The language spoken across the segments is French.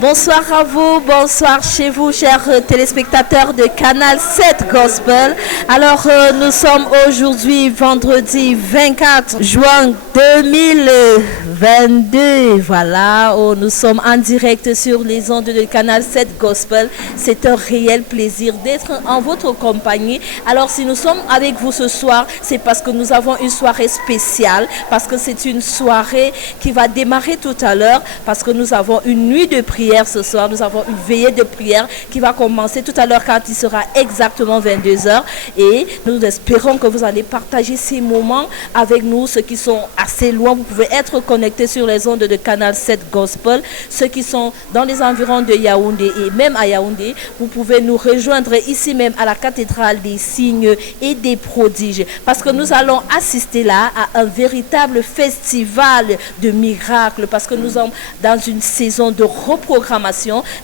Bonsoir à vous, bonsoir chez vous, chers téléspectateurs de Canal 7 Gospel. Alors, nous sommes aujourd'hui vendredi 24 juin 2022. Voilà, nous sommes en direct sur les ondes de Canal 7 Gospel. C'est un réel plaisir d'être en votre compagnie. Alors, si nous sommes avec vous ce soir, c'est parce que nous avons une soirée spéciale, parce que c'est une soirée qui va démarrer tout à l'heure, parce que nous avons une nuit de prière ce soir. Nous avons une veillée de prière qui va commencer tout à l'heure quand il sera exactement 22h. Et nous espérons que vous allez partager ces moments avec nous. Ceux qui sont assez loin, vous pouvez être connectés sur les ondes de Canal 7 Gospel. Ceux qui sont dans les environs de Yaoundé et même à Yaoundé, vous pouvez nous rejoindre ici même à la cathédrale des signes et des prodiges. Parce que nous allons assister là à un véritable festival de miracles. Parce que nous sommes dans une saison de reprogrammation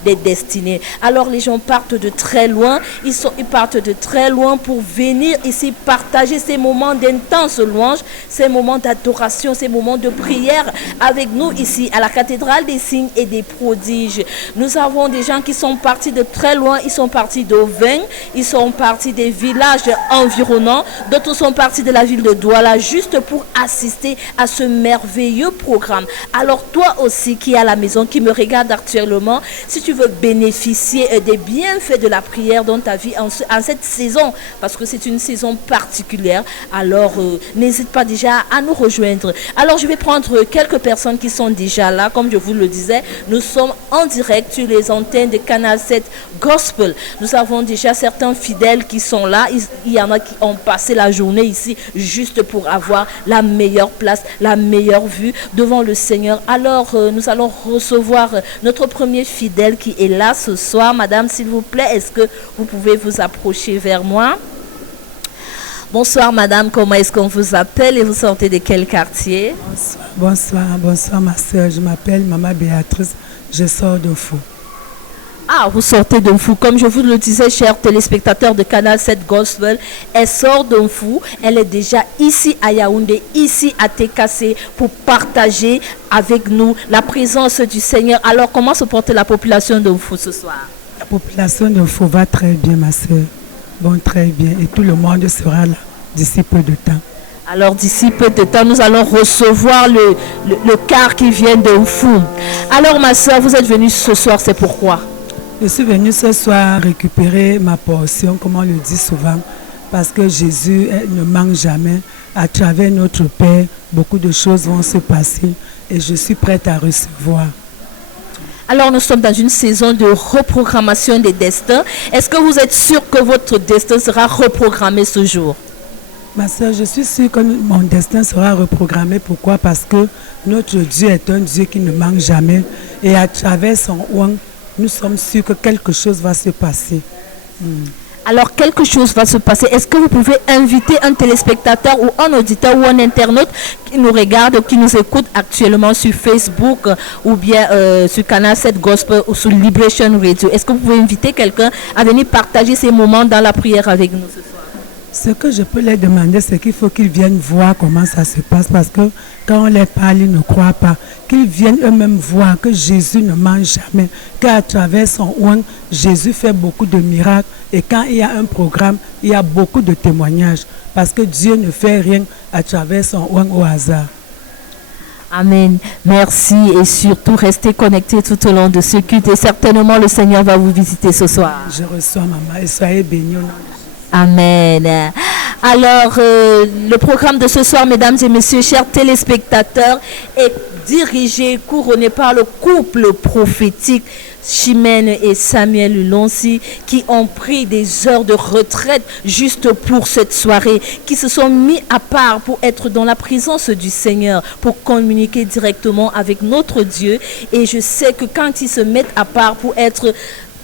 des destinées. Alors les gens partent de très loin, ils partent de très loin pour venir ici partager ces moments d'intense louange, ces moments d'adoration, ces moments de prière avec nous ici à la cathédrale des signes et des prodiges. Nous avons des gens qui sont partis de très loin, ils sont partis d'Auvergne, ils sont partis des villages environnants, d'autres sont partis de la ville de Douala juste pour assister à ce merveilleux programme. Alors toi aussi qui es à la maison, qui me regarde actuellement, si tu veux bénéficier des bienfaits de la prière dans ta vie en cette saison, parce que c'est une saison particulière, alors n'hésite pas déjà à nous rejoindre. Alors je vais prendre quelques personnes qui sont déjà là, comme je vous le disais, nous sommes en direct sur les antennes de Canal 7 Gospel. Nous avons déjà certains fidèles qui sont là, il y en a qui ont passé la journée ici juste pour avoir la meilleure place, la meilleure vue devant le Seigneur. Alors nous allons recevoir notre premier fidèle qui est là ce soir. Madame, s'il vous plaît, est-ce que vous pouvez vous approcher vers moi? Bonsoir madame, comment est-ce qu'on vous appelle et vous sortez de quel quartier? Bonsoir ma soeur, je m'appelle Maman Béatrice, je sors de Fou. Ah, vous sortez d'un fou. Comme je vous le disais, chers téléspectateurs de Canal 7 Gospel, elle sort d'un fou. Elle est déjà ici à Yaoundé, ici à TKC pour partager avec nous la présence du Seigneur. Alors, comment se porte la population d'un fou ce soir? La population d'un fou va très bien, ma soeur. Bon, très bien. Et tout le monde sera là d'ici peu de temps. Alors d'ici peu de temps, nous allons recevoir le car qui vient d'un fou. Alors, ma soeur, vous êtes venue ce soir, c'est pourquoi? Je suis venue ce soir récupérer ma portion, comme on le dit souvent, parce que Jésus ne manque jamais. À travers notre Père, beaucoup de choses vont se passer et je suis prête à recevoir. Alors nous sommes dans une saison de reprogrammation des destins. Est-ce que vous êtes sûr que votre destin sera reprogrammé ce jour? Ma soeur, je suis sûre que mon destin sera reprogrammé. Pourquoi? Parce que notre Dieu est un Dieu qui ne manque jamais et à travers son ouang, nous sommes sûrs que quelque chose va se passer. Alors, quelque chose va se passer. Est-ce que vous pouvez inviter un téléspectateur ou un auditeur ou un internaute qui nous regarde, qui nous écoute actuellement sur Facebook ou bien sur Canal 7 Gospel ou sur Liberation Radio? Est-ce que vous pouvez inviter quelqu'un à venir partager ces moments dans la prière avec nous ce soir? Ce que je peux leur demander, c'est qu'il faut qu'ils viennent voir comment ça se passe. Parce que quand on leur parle, ils ne croient pas. Qu'ils viennent eux-mêmes voir que Jésus ne ment jamais. Qu'à travers son ouang, Jésus fait beaucoup de miracles. Et quand il y a un programme, il y a beaucoup de témoignages. Parce que Dieu ne fait rien à travers son ouang au hasard. Amen. Merci. Et surtout, restez connectés tout au long de ce culte. Et certainement, le Seigneur va vous visiter ce soir. Je reçois, maman. Et soyez bénis au nom de Jésus. Amen. Alors, le programme de ce soir, mesdames et messieurs, chers téléspectateurs, est dirigé, couronné par le couple prophétique Chimène et Samuel Lonsi, qui ont pris des heures de retraite juste pour cette soirée, qui se sont mis à part pour être dans la présence du Seigneur, pour communiquer directement avec notre Dieu. Et je sais que quand ils se mettent à part pour être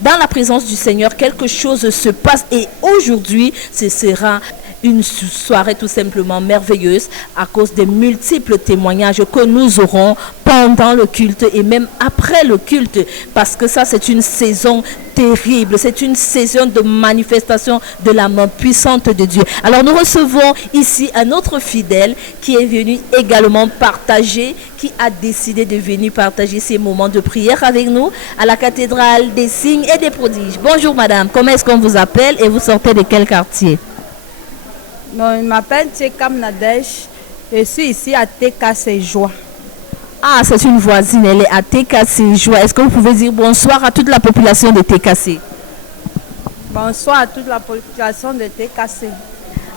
dans la présence du Seigneur, quelque chose se passe. Et aujourd'hui, ce sera une soirée tout simplement merveilleuse à cause des multiples témoignages que nous aurons pendant le culte et même après le culte, parce que ça c'est une saison terrible, c'est une saison de manifestation de la main puissante de Dieu. Alors nous recevons ici un autre fidèle qui est venu également partager, qui a décidé de venir partager ces moments de prière avec nous à la cathédrale des signes et des prodiges. Bonjour madame, comment est-ce qu'on vous appelle et vous sortez de quel quartier? Non, je m'appelle Tchekam Nadège. Je suis ici à TKC Joie. Ah, c'est une voisine, elle est à TKC Joie. Est-ce que vous pouvez dire bonsoir à toute la population de TKC? Bonsoir à toute la population de TKC.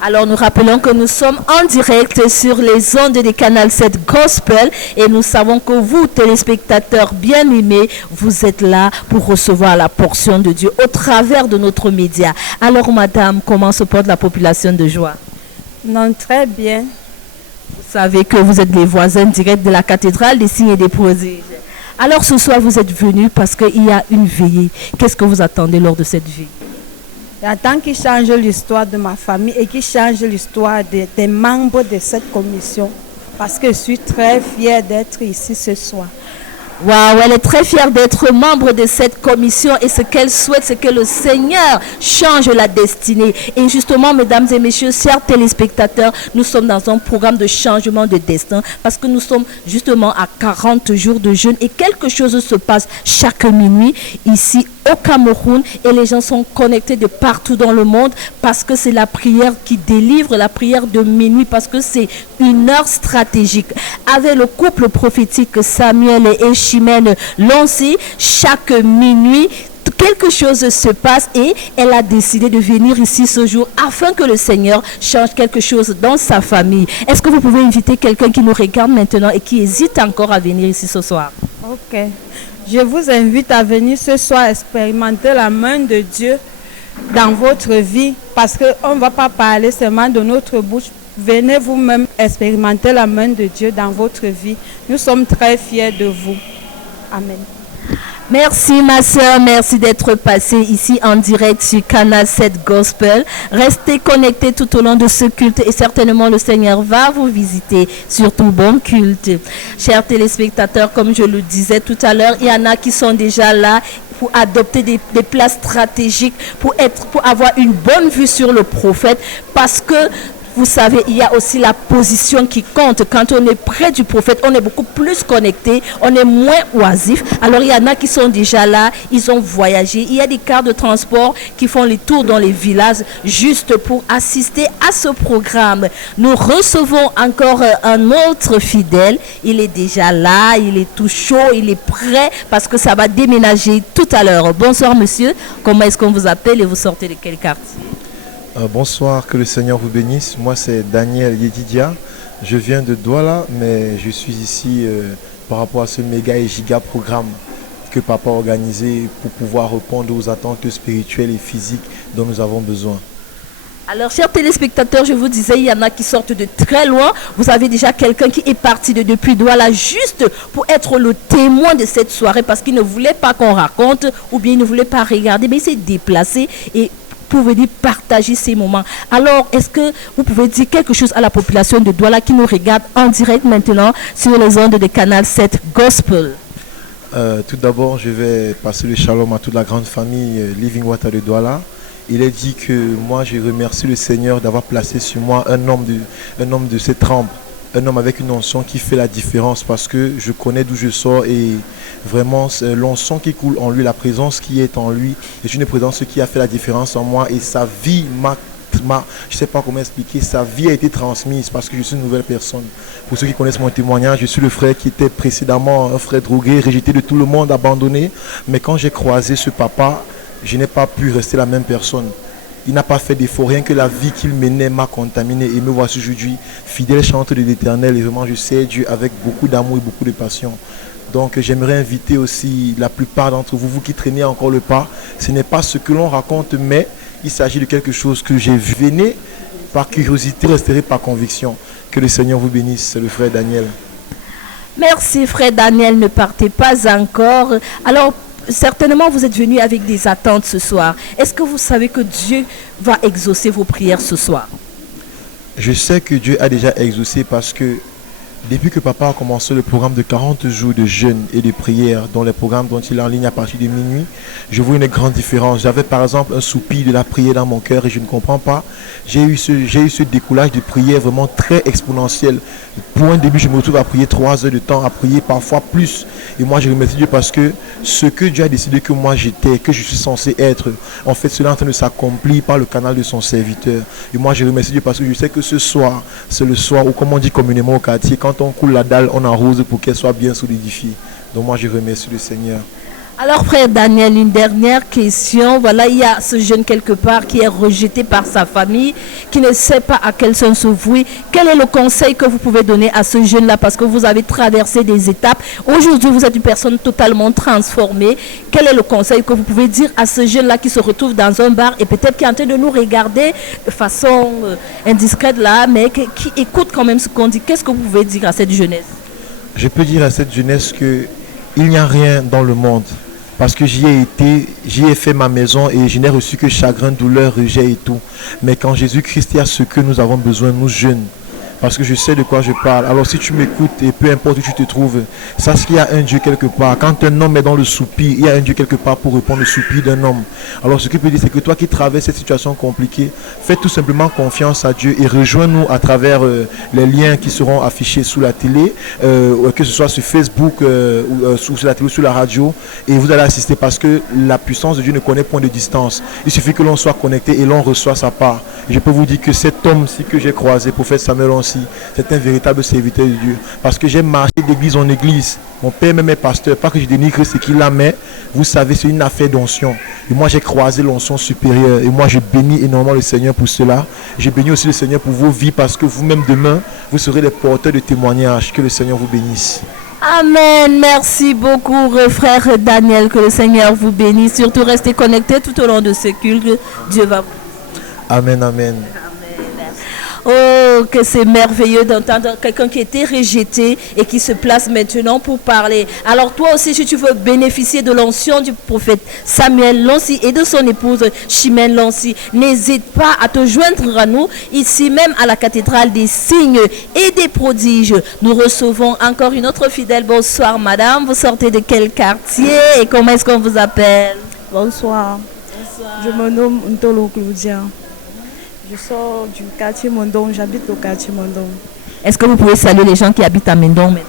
Alors nous rappelons que nous sommes en direct sur les ondes des Canal 7 Gospel et nous savons que vous, téléspectateurs bien-aimés, vous êtes là pour recevoir la portion de Dieu au travers de notre média. Alors madame, comment se porte la population de Joie? Non, très bien. Vous savez que vous êtes les voisins directs de la cathédrale des signes et des prodiges. Alors ce soir vous êtes venus parce qu'il y a une veillée. Qu'est-ce que vous attendez lors de cette veillée? J'attends qu'il change l'histoire de ma famille et qu'il change l'histoire des membres de cette commission. Parce que je suis très fière d'être ici ce soir. Waouh, elle est très fière d'être membre de cette commission et ce qu'elle souhaite, c'est que le Seigneur change la destinée. Et justement, mesdames et messieurs, chers téléspectateurs, nous sommes dans un programme de changement de destin parce que nous sommes justement à 40 jours de jeûne et quelque chose se passe chaque minuit ici au Cameroun et les gens sont connectés de partout dans le monde parce que c'est la prière qui délivre, la prière de minuit parce que c'est une heure stratégique. Avec le couple prophétique Samuel et Chimène Loncy, chaque minuit, quelque chose se passe et elle a décidé de venir ici ce jour afin que le Seigneur change quelque chose dans sa famille. Est-ce que vous pouvez inviter quelqu'un qui nous regarde maintenant et qui hésite encore à venir ici ce soir? Ok. Je vous invite à venir ce soir expérimenter la main de Dieu dans votre vie parce qu'on ne va pas parler seulement de notre bouche. Venez vous-même expérimenter la main de Dieu dans votre vie. Nous sommes très fiers de vous. Amen. Merci ma soeur, merci d'être passée ici en direct sur Canal 7 Gospel. Restez connectés tout au long de ce culte et certainement le Seigneur va vous visiter. Surtout bon culte. Chers téléspectateurs, comme je le disais tout à l'heure, il y en a qui sont déjà là pour adopter des places stratégiques, pour avoir une bonne vue sur le prophète parce que vous savez, il y a aussi la position qui compte. Quand on est près du prophète, on est beaucoup plus connecté, on est moins oisif. Alors, il y en a qui sont déjà là, ils ont voyagé. Il y a des cars de transport qui font les tours dans les villages juste pour assister à ce programme. Nous recevons encore un autre fidèle. Il est déjà là, il est tout chaud, il est prêt parce que ça va déménager tout à l'heure. Bonsoir, monsieur. Comment est-ce qu'on vous appelle et vous sortez de quel quartier? Bonsoir, que le Seigneur vous bénisse. Moi, c'est Daniel Yedidia. Je viens de Douala, mais je suis ici par rapport à ce méga et giga programme que Papa a organisé pour pouvoir répondre aux attentes spirituelles et physiques dont nous avons besoin. Alors, chers téléspectateurs, je vous disais, il y en a qui sortent de très loin. Vous avez déjà quelqu'un qui est parti depuis Douala juste pour être le témoin de cette soirée parce qu'il ne voulait pas qu'on raconte ou bien il ne voulait pas regarder, mais il s'est déplacé et pouvez dire partager ces moments. Alors, est-ce que vous pouvez dire quelque chose à la population de Douala qui nous regarde en direct maintenant sur les ondes de Canal 7 Gospel? Tout d'abord, je vais passer le shalom à toute la grande famille Living Water de Douala. Il est dit que moi, je remercie le Seigneur d'avoir placé sur moi un homme de cette trempe, un homme avec une onction qui fait la différence parce que je connais d'où je sors et vraiment l'onction qui coule en lui, la présence qui est en lui est une présence qui a fait la différence en moi et sa vie je ne sais pas comment expliquer, sa vie a été transmise parce que je suis une nouvelle personne. Pour ceux qui connaissent mon témoignage, je suis le frère qui était précédemment un frère drogué, rejeté de tout le monde, abandonné. Mais quand j'ai croisé ce papa, je n'ai pas pu rester la même personne. Il n'a pas fait d'effort, rien que la vie qu'il menait m'a contaminé et me voici aujourd'hui fidèle chanteur de l'Éternel et vraiment je sais Dieu avec beaucoup d'amour et beaucoup de passion. Donc j'aimerais inviter aussi la plupart d'entre vous, vous qui traînez encore le pas, ce n'est pas ce que l'on raconte mais il s'agit de quelque chose que j'ai vu. Venez par curiosité, resterez par conviction. Que le Seigneur vous bénisse, c'est le frère Daniel. Merci frère Daniel, ne partez pas encore. Alors, certainement, vous êtes venu avec des attentes ce soir. Est-ce que vous savez que Dieu va exaucer vos prières ce soir? Je sais que Dieu a déjà exaucé parce que Depuis que papa a commencé le programme de 40 jours de jeûne et de prière, dont les programmes dont il est en ligne à partir de minuit, je vois une grande différence. J'avais par exemple un soupir de la prière dans mon cœur et je ne comprends pas. J'ai eu ce décollage de prière vraiment très exponentiel. Pour un début, je me retrouve à prier 3 heures de temps, à prier parfois plus. Et moi, je remercie Dieu parce que ce que Dieu a décidé que moi j'étais, que je suis censé être, en fait, cela est en train de s'accomplir par le canal de son serviteur. Et moi, je remercie Dieu parce que je sais que ce soir, c'est le soir où, comme on dit communément au quartier, quand on coule la dalle, on arrose pour qu'elle soit bien solidifiée. Donc moi, je remercie le Seigneur. Alors, frère Daniel, une dernière question. Voilà, il y a ce jeune quelque part qui est rejeté par sa famille, qui ne sait pas à quel sens se vouer. Quel est le conseil que vous pouvez donner à ce jeune-là? Parce que vous avez traversé des étapes. Aujourd'hui, vous êtes une personne totalement transformée. Quel est le conseil que vous pouvez dire à ce jeune-là qui se retrouve dans un bar et peut-être qui est en train de nous regarder de façon indiscrète là, mais qui écoute quand même ce qu'on dit? Qu'est-ce que vous pouvez dire à cette jeunesse? Je peux dire à cette jeunesse que il n'y a rien dans le monde. Parce que j'y ai été, j'y ai fait ma maison et je n'ai reçu que chagrin, douleur, rejet et tout. Mais quand Jésus-Christ a ce que nous avons besoin, nous jeunes, parce que je sais de quoi je parle. Alors si tu m'écoutes et peu importe où tu te trouves, sache qu'il y a un Dieu quelque part. Quand un homme est dans le soupir, il y a un Dieu quelque part pour répondre au soupir d'un homme. Alors ce que je peux dire, c'est que toi qui traverses cette situation compliquée, fais tout simplement confiance à Dieu et rejoins-nous à travers les liens qui seront affichés sous la télé, que ce soit sur Facebook, ou sur la télé ou sur la radio, et vous allez assister parce que la puissance de Dieu ne connaît point de distance. Il suffit que l'on soit connecté et l'on reçoit sa part. Et je peux vous dire que cet homme-ci que j'ai croisé, prophète Samuel Onsi, c'est un véritable serviteur de Dieu. Parce que j'ai marché d'église en église. Mon père même est pasteur. Pas que je dénigre ce qu'il a, mais vous savez, c'est une affaire d'onction. Et moi, j'ai croisé l'onction supérieure. Et moi, je bénis énormément le Seigneur pour cela. Je bénis aussi le Seigneur pour vos vies parce que vous-même demain, vous serez les porteurs de témoignages. Que le Seigneur vous bénisse. Amen. Merci beaucoup, frère Daniel. Que le Seigneur vous bénisse. Surtout, restez connectés tout au long de ce culte. Dieu va vous. Amen, amen. Oh, que c'est merveilleux d'entendre quelqu'un qui était rejeté et qui se place maintenant pour parler. Alors toi aussi, si tu veux bénéficier de l'onction du prophète Samuel Lonsi et de son épouse Chimène Lonsi, n'hésite pas à te joindre à nous, ici même à la cathédrale des signes et des prodiges. Nous recevons encore une autre fidèle. Bonsoir madame, vous sortez de quel quartier et comment est-ce qu'on vous appelle? Bonsoir. Je me nomme Ntolo Claudia. Je sors du quartier Mondon, j'habite au quartier Mondon. Est-ce que vous pouvez saluer les gens qui habitent à Mondon maintenant?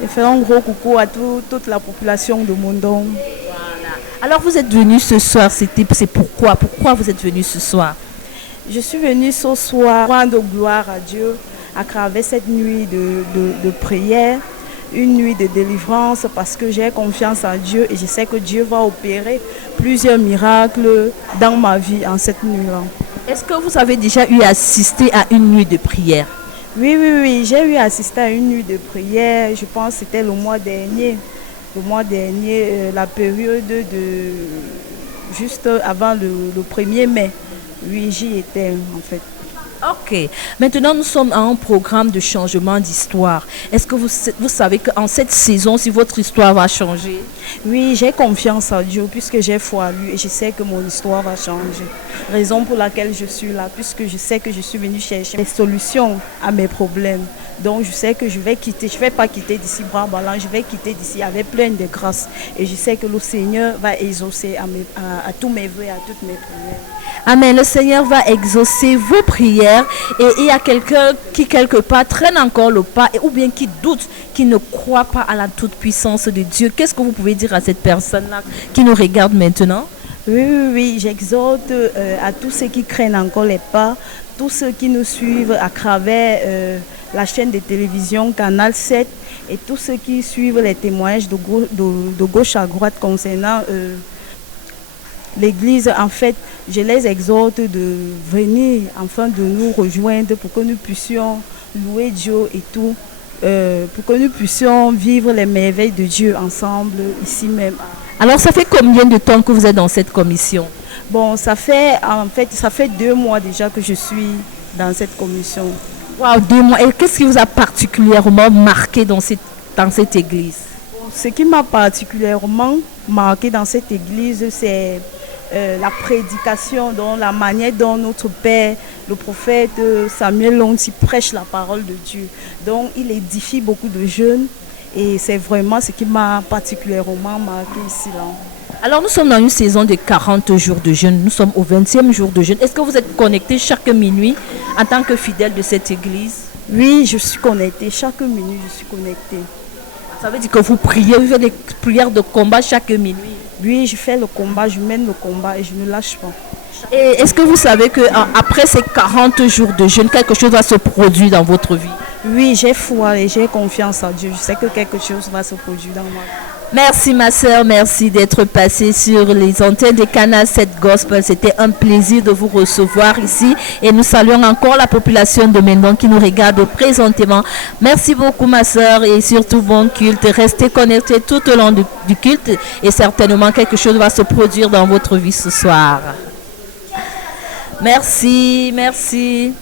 Et faire un gros coucou à toute la population de Mondon. Voilà. Alors vous êtes venu ce soir, c'est pourquoi vous êtes venu ce soir? Je suis venue ce soir rendre gloire à Dieu à travers cette nuit de prière, une nuit de délivrance parce que j'ai confiance en Dieu et je sais que Dieu va opérer plusieurs miracles dans ma vie en cette nuit-là. Est-ce que vous avez déjà eu à assister à une nuit de prière? Oui, j'ai eu à assister à une nuit de prière, je pense que c'était le mois dernier. Le mois dernier, la période juste avant le 1er mai. Oui, j'y étais en fait. Ok. Maintenant, nous sommes à un programme de changement d'histoire. Est-ce que vous savez qu'en cette saison, si votre histoire va changer? Oui, j'ai confiance en Dieu puisque j'ai foi en lui et je sais que mon histoire va changer. Raison pour laquelle je suis là, puisque je sais que je suis venue chercher des solutions à mes problèmes. Donc, je sais que je vais pas quitter d'ici bras ballants, je vais quitter d'ici avec plein de grâce. Et je sais que le Seigneur va exaucer à tous mes vœux et à toutes mes prières. Amen. Le Seigneur va exaucer vos prières et il y a quelqu'un qui quelque part traîne encore le pas ou bien qui doute, qui ne croit pas à la toute-puissance de Dieu. Qu'est-ce que vous pouvez dire à cette personne-là qui nous regarde maintenant? Oui, j'exhorte à tous ceux qui craignent encore les pas, tous ceux qui nous suivent à travers la chaîne de télévision Canal 7 et tous ceux qui suivent les témoignages de gauche à droite concernant l'Église. En fait, je les exhorte de venir enfin de nous rejoindre pour que nous puissions louer Dieu et tout, pour que nous puissions vivre les merveilles de Dieu ensemble ici même. Alors, ça fait combien de temps que vous êtes dans cette commission? Bon, ça fait 2 mois déjà que je suis dans cette commission. Wow, 2 mois. Et qu'est-ce qui vous a particulièrement marqué dans cette église? Ce qui m'a particulièrement marqué dans cette église, c'est la prédication, donc la manière dont notre Père, le prophète Samuel Lonti prêche la parole de Dieu. Donc il édifie beaucoup de jeunes et c'est vraiment ce qui m'a particulièrement marqué ici là. Alors nous sommes dans une saison de 40 jours de jeûne, nous sommes au 20e jour de jeûne. Est-ce que vous êtes connecté chaque minuit en tant que fidèle de cette église? Oui, je suis connectée, chaque minute je suis connectée. Ça veut dire que vous priez, vous faites des prières de combat chaque minuit? Oui, je fais le combat, je mène le combat et je ne lâche pas. Et est-ce que vous savez qu'après ces 40 jours de jeûne, quelque chose va se produire dans votre vie? Oui, j'ai foi et j'ai confiance en Dieu. Je sais que quelque chose va se produire dans ma vie. Merci ma soeur, merci d'être passée sur les antennes de Canal 7 Gospel. C'était un plaisir de vous recevoir ici et nous saluons encore la population de Mendon qui nous regarde présentement. Merci beaucoup ma soeur et surtout bon culte. Restez connectés tout au long du culte et certainement quelque chose va se produire dans votre vie ce soir. Merci, merci.